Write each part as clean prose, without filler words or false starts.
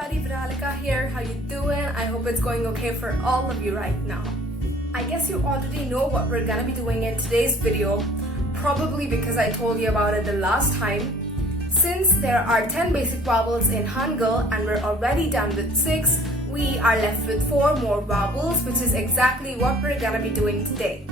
everybody, Viralika here. How you doing? I hope it's going okay for all of you right now. I guess you already know what we're gonna be doing in today's video, probably because I told you about it the last time. Since there are 10 basic vowels in Hangul and we're already done with 6, we are left with 4 more vowels, which is exactly what we're gonna be doing today.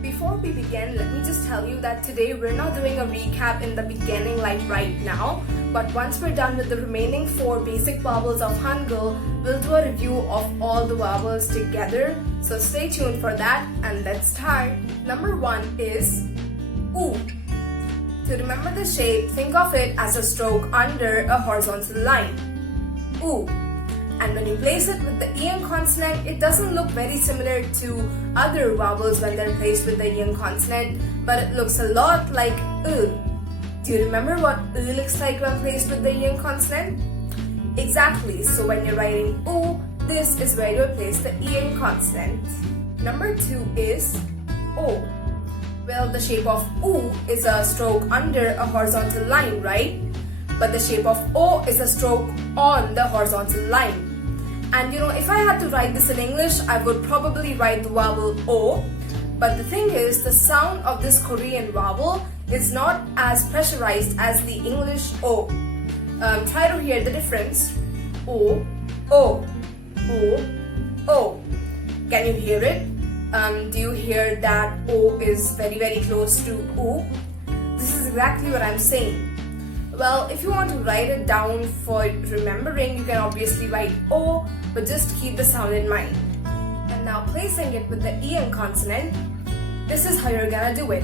Before we begin, let me just tell you that today we're not doing a recap in the beginning like right now, but once we're done with the remaining 4 basic vowels of Hangul, we'll do a review of all the vowels together. So stay tuned for that and let's start. Number 1 is U. To remember the shape, think of it as a stroke under a horizontal line. U. And when you place it with the EN consonant, it doesn't look very similar to other vowels when they're placed with the EN consonant, but it looks a lot like U. Do you remember what U looks like when placed with the EN consonant? Exactly, so when you're writing U, this is where you place the EN consonant. Number 2 is O. Well, the shape of U is a stroke under a horizontal line, right? But the shape of O is a stroke on the horizontal line. And if I had to write this in English, I would probably write the vowel O. But the thing is, the sound of this Korean vowel is not as pressurized as the English O. Try to hear the difference. O, O, O, O. Can you hear it? Do you hear that O is very, very close to U? This is exactly what I'm saying. Well, if you want to write it down for remembering, you can obviously write O, but just keep the sound in mind. And now placing it with the EN consonant, this is how you're gonna do it.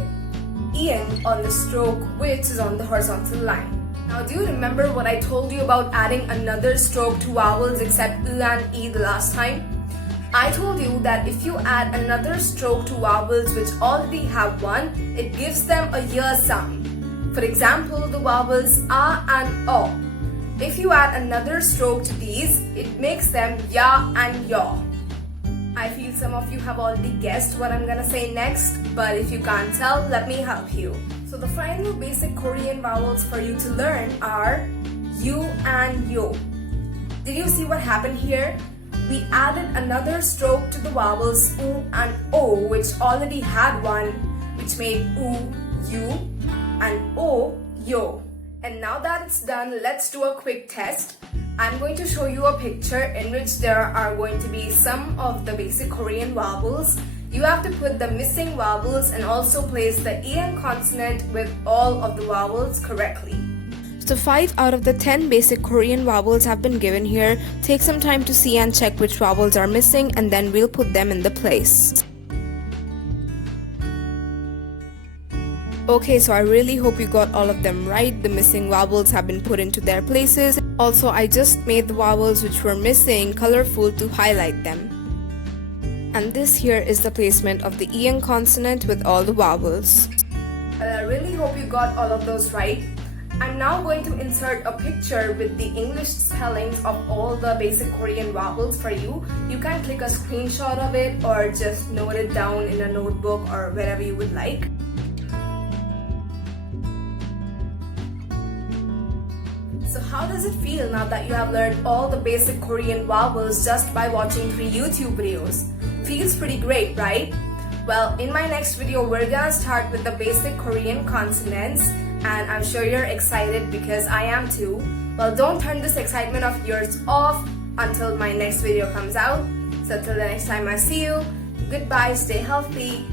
EN on the stroke, which is on the horizontal line. Now, do you remember what I told you about adding another stroke to vowels except U and E the last time? I told you that if you add another stroke to vowels which already have one, it gives them a Y sound. For example, the vowels A and O. If you add another stroke to these, it makes them Ya and Yo. I feel some of you have already guessed what I'm gonna say next, but if you can't tell, let me help you. So the final basic Korean vowels for you to learn are U and Yo. Did you see what happened here? We added another stroke to the vowels U and O, which already had one, which made U, U, and O, Yo. And now that it's done, let's do a quick test. I'm going to show you a picture in which there are going to be some of the basic Korean vowels. You have to put the missing vowels and also place the EN consonant with all of the vowels correctly. So 5 out of the 10 basic Korean vowels have been given here. Take some time to see and check which vowels are missing, and then we'll put them in the place. Okay, so I really hope you got all of them right. The missing vowels have been put into their places. Also, I just made the vowels which were missing colorful to highlight them. And this here is the placement of the EN consonant with all the vowels. Well, I really hope you got all of those right. I'm now going to insert a picture with the English spellings of all the basic Korean vowels for you. You can click a screenshot of it or just note it down in a notebook or wherever you would like. So how does it feel now that you have learned all the basic Korean vowels just by watching 3 YouTube videos? Feels pretty great, right? Well, in my next video, we're gonna start with the basic Korean consonants, and I'm sure you're excited because I am too. Well, don't turn this excitement of yours off until my next video comes out. So till the next time I see you, goodbye, stay healthy,